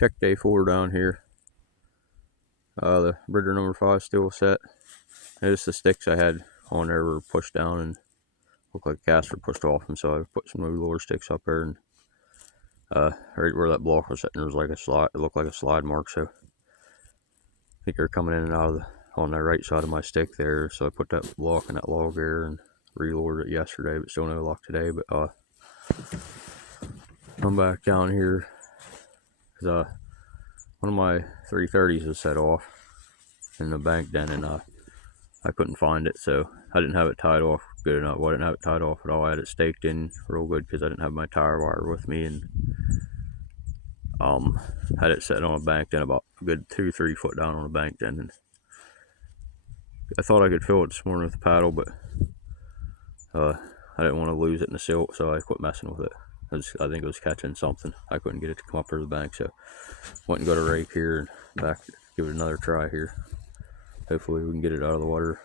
check day 4 down here. The bridger number 5 still set. Notice the sticks I had on there were pushed down and looked like gas were pushed off them, so I put some new lower sticks up there, and right where that block was sitting, there was like a slide. It looked like a slide mark, so I think they're coming in and out of on the right side of my stick there. So I put that block in that log there and reloaded it yesterday, but still no luck today. But I'm back down here because one of my 330s was set off in the bank den, and I couldn't find it, so I didn't have it tied off good enough. Well, I didn't have it tied off at all. I had it staked in real good because I didn't have my tire wire with me, and had it set on a bank den about a good 2-3 foot down on a bank den. And I thought I could fill it this morning with a paddle, but I didn't want to lose it in the silt, so I quit messing with it. I think it was catching something. I couldn't get it to come up over the bank, so went and got a rake here and back, give it another try here. Hopefully we can get it out of the water.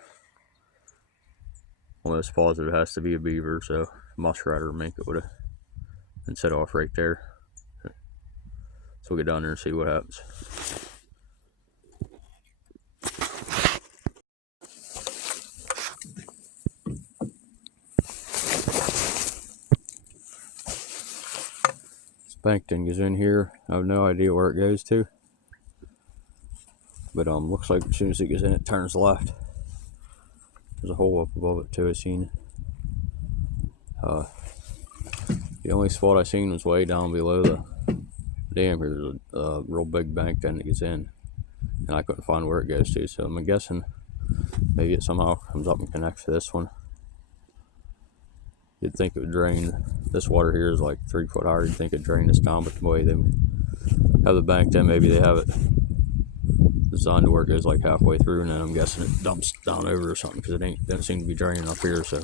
Almost positive it has to be a beaver, so muskrat or mink it would have been set off right there. So we'll get down there and see what happens. This bank den goes in here. I have no idea where it goes to, but looks like as soon as it goes in, it turns left. There's a hole up above it too, I seen. The only spot I seen was way down below the dam here. There's a real big bank den that gets in, and I couldn't find where it goes to, so I'm guessing maybe it somehow comes up and connects to this one. You'd think it would drain. This water here is like 3 foot higher. You'd think it'd drain this down, but the way they have the bank den, maybe they have it designed to where it goes like halfway through, and then I'm guessing it dumps down over or something, because it doesn't seem to be draining up here. So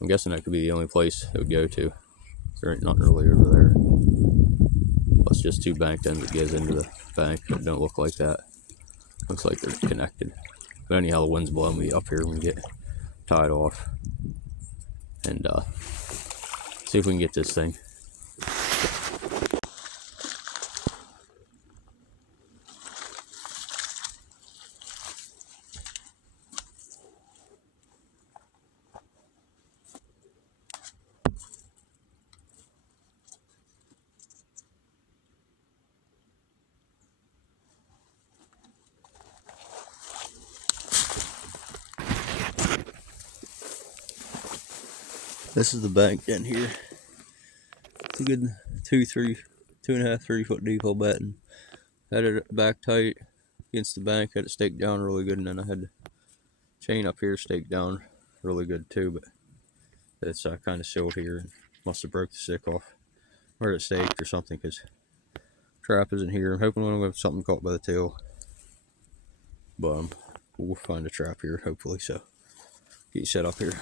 I'm guessing that could be the only place it would go to. There ain't nothing really over there. Plus just 2 bank dens that goes into the bank that don't look like that. Looks like they're connected. But anyhow, the wind's blowing me up here when we get tied off. And see if we can get this thing. This is the bank den here. It's a good 2.5, 3 foot deep, I'll bet. And had it back tight against the bank, had it staked down really good, and then I had the chain up here staked down really good too, but it's kind of sealed here, and must have broke the stick off where it's staked or something, because trap isn't here. I'm hoping we'll have something caught by the tail, but we'll find a trap here hopefully. So get you set up here.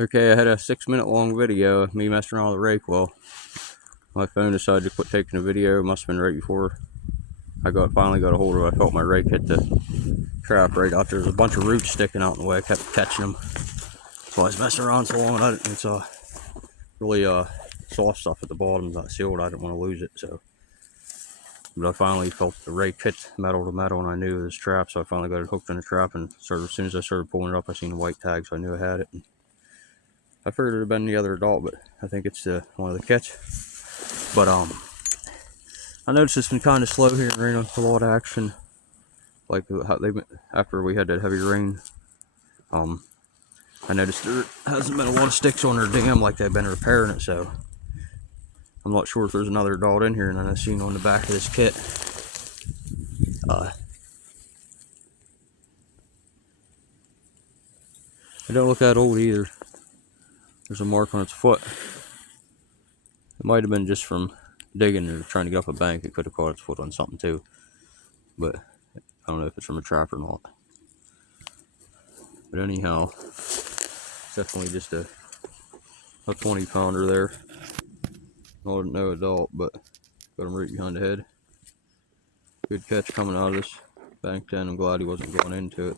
Okay, I had a 6-minute long video of me messing around with the rake. Well, my phone decided to quit taking a video. It must have been right before I finally got a hold of it. I felt my rake hit the trap right out there. There's a bunch of roots sticking out in the way. I kept catching them. So I was messing around so long. It's really soft stuff at the bottom, not sealed. I didn't want to lose it. But I finally felt the rake hit metal to metal, and I knew it was trap. So I finally got it hooked in the trap, and as soon as I started pulling it up, I seen the white tag, so I knew I had it. And I figured it would have been the other adult, but I think it's one of the catch. But I noticed it's been kind of slow here in Reno. A lot of action, like how after we had that heavy rain. I noticed there hasn't been a lot of sticks on their dam like they've been repairing it, so I'm not sure if there's another adult in here. And then I seen on the back of this kit, it don't look that old either. There's a mark on its foot. It might have been just from digging or trying to get up a bank. It could have caught its foot on something too, but I don't know if it's from a trap or not. But anyhow, it's definitely just a 20-pounder there. No adult, but got him right behind the head. Good catch coming out of this bank 10. I'm glad he wasn't going into it.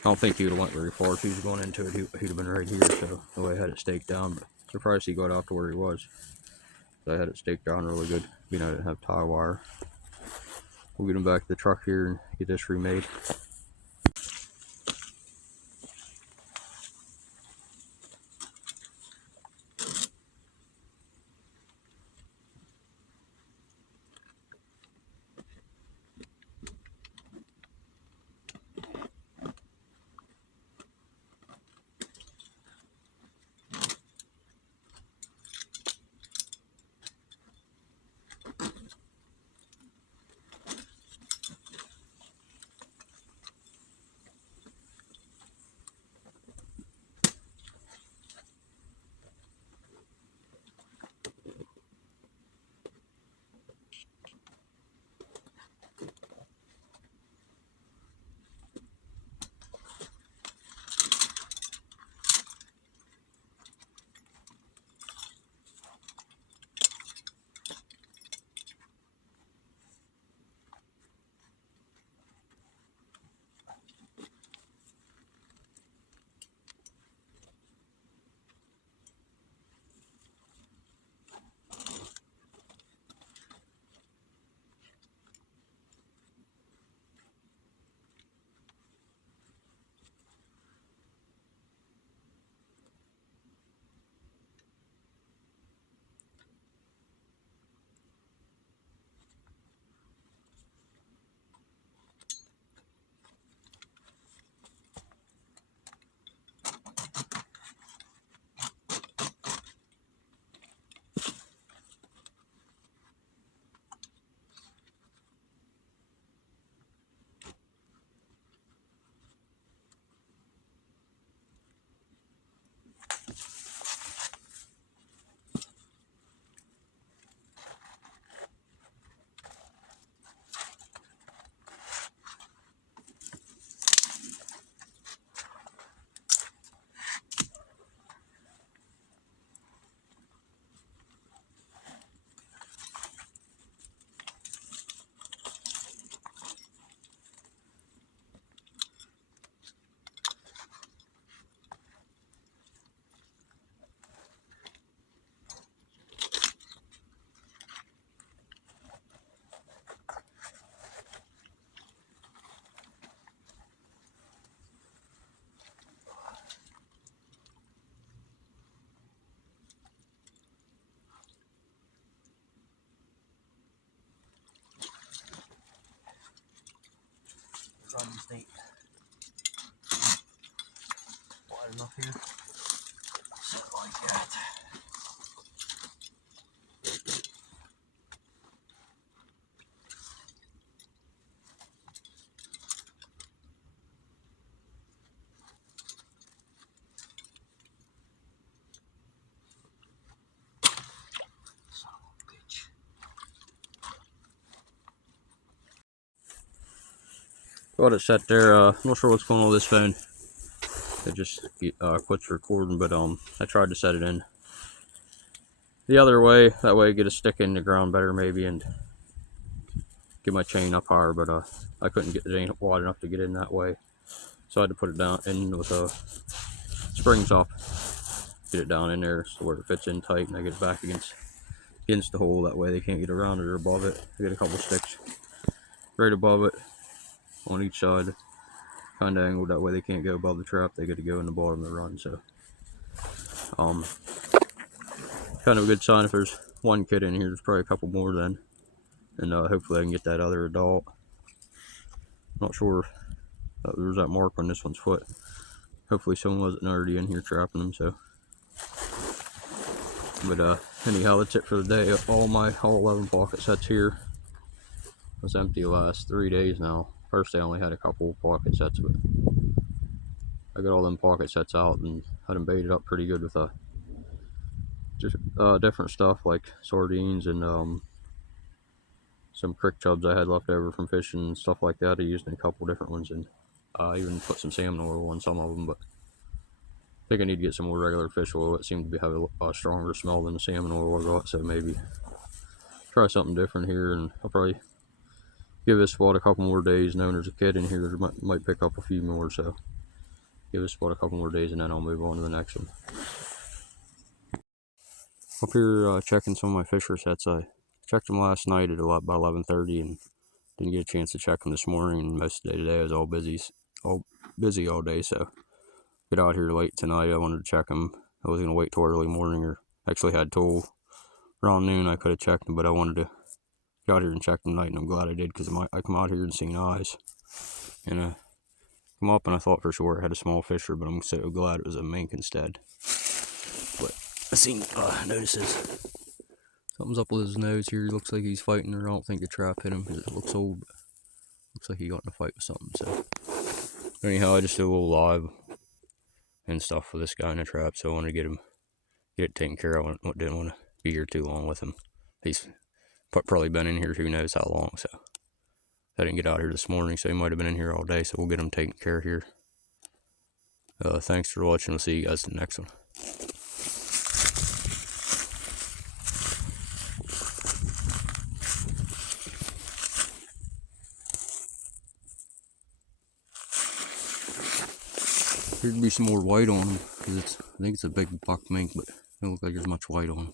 I don't think he would have went very far if he was going into it. He'd have been right here, so the way I had it staked down. But surprised he got out to where he was. So I had it staked down really good, being I didn't have tie wire. We'll get him back to the truck here and get this remade. Trying to stay wide enough here. Something like that. Son of a bitch. Got it set there. Not sure what's going on with this phone. it just quits recording. But I tried to set it in the other way. That way, I get a stick in the ground better, maybe, and get my chain up higher. But I couldn't get the chain up wide enough to get in that way, so I had to put it down in with springs off, get it down in there so where it fits in tight, and I get it back against the hole. That way, they can't get around it or above it. I get a couple sticks right above it on each side, kind of angled. That way, they can't go above the trap. They get to go in the bottom of the run. So, kind of a good sign. If there's one kid in here, there's probably a couple more then, and hopefully I can get that other adult. Not sure. There's that mark on this one's foot. Hopefully someone wasn't already in here trapping them. So, but anyhow, that's it for the day. All 11 pocket sets here. It was empty the last 3 days now. First day I only had a couple pocket sets, but I got all them pocket sets out and had them baited up pretty good with just different stuff like sardines and some crick chubs I had left over from fishing and stuff like that. I used in a couple different ones, and I even put some salmon oil on some of them. But I think I need to get some more regular fish oil. It seemed to have a stronger smell than the salmon oil I got, so maybe try something different here. And I'll probably give this spot a couple more days, knowing there's a kid in here that might pick up a few more. So give this spot a couple more days, and then I'll move on to the next one. Up here checking some of my fisher sets. I checked them last night at about 11:30 and didn't get a chance to check them this morning. And most of the day today I was all busy all day, so get out here late tonight. I wanted to check them. I was going to wait till early morning, or actually had till around noon. I could have checked them, but I wanted to get out here and check them tonight, and I'm glad I did, because I come out here and seen eyes, and come up and I thought for sure it had a small fisher, but I'm so glad it was a mink instead. But I seen notices something's up with his nose here. He looks like he's fighting, or I don't think the trap hit him because it looks old, but looks like he got in a fight with something. So anyhow, I just did a little live and stuff for this guy in the trap, so I wanted to get it taken care of. I didn't want to be here too long with him. He's probably been in here who knows how long, so I didn't get out here this morning, so he might have been in here all day, so we'll get him taken care of here. Thanks for watching. We'll see you guys in the next one. There'd be some more white on him, because I think it's a big buck mink, but it doesn't look like there's much white on him.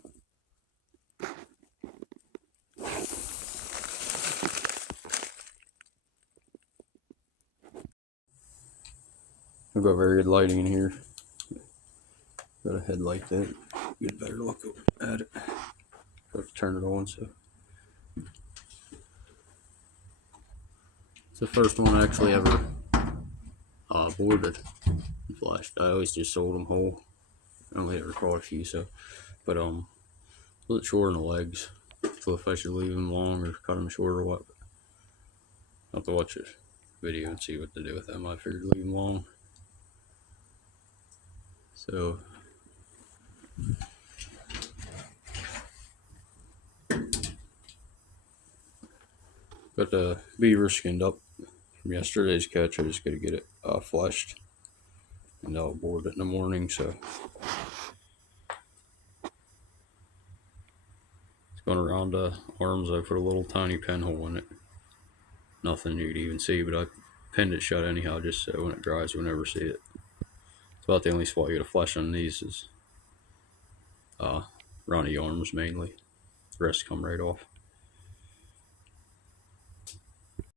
I've got very good lighting in here. Got a headlight that get a better look at it. I have to turn it on. So it's the first one I actually ever boarded and flashed. I always just sold them whole. I only ever caught a few, so but a little short on the legs. So if I should leave them long or cut them short or what. I'll have to watch this video and see what to do with them. I figured leave them long. So got the beaver skinned up from yesterday's catch. I just got to get it fleshed, and I'll board it in the morning. So it's going around the arms. I put a little tiny pinhole in it. Nothing you'd even see, but I pinned it shut anyhow, just so when it dries, you'll never see it. It's about the only spot you got to flesh on these is around the arms mainly. The rest come right off.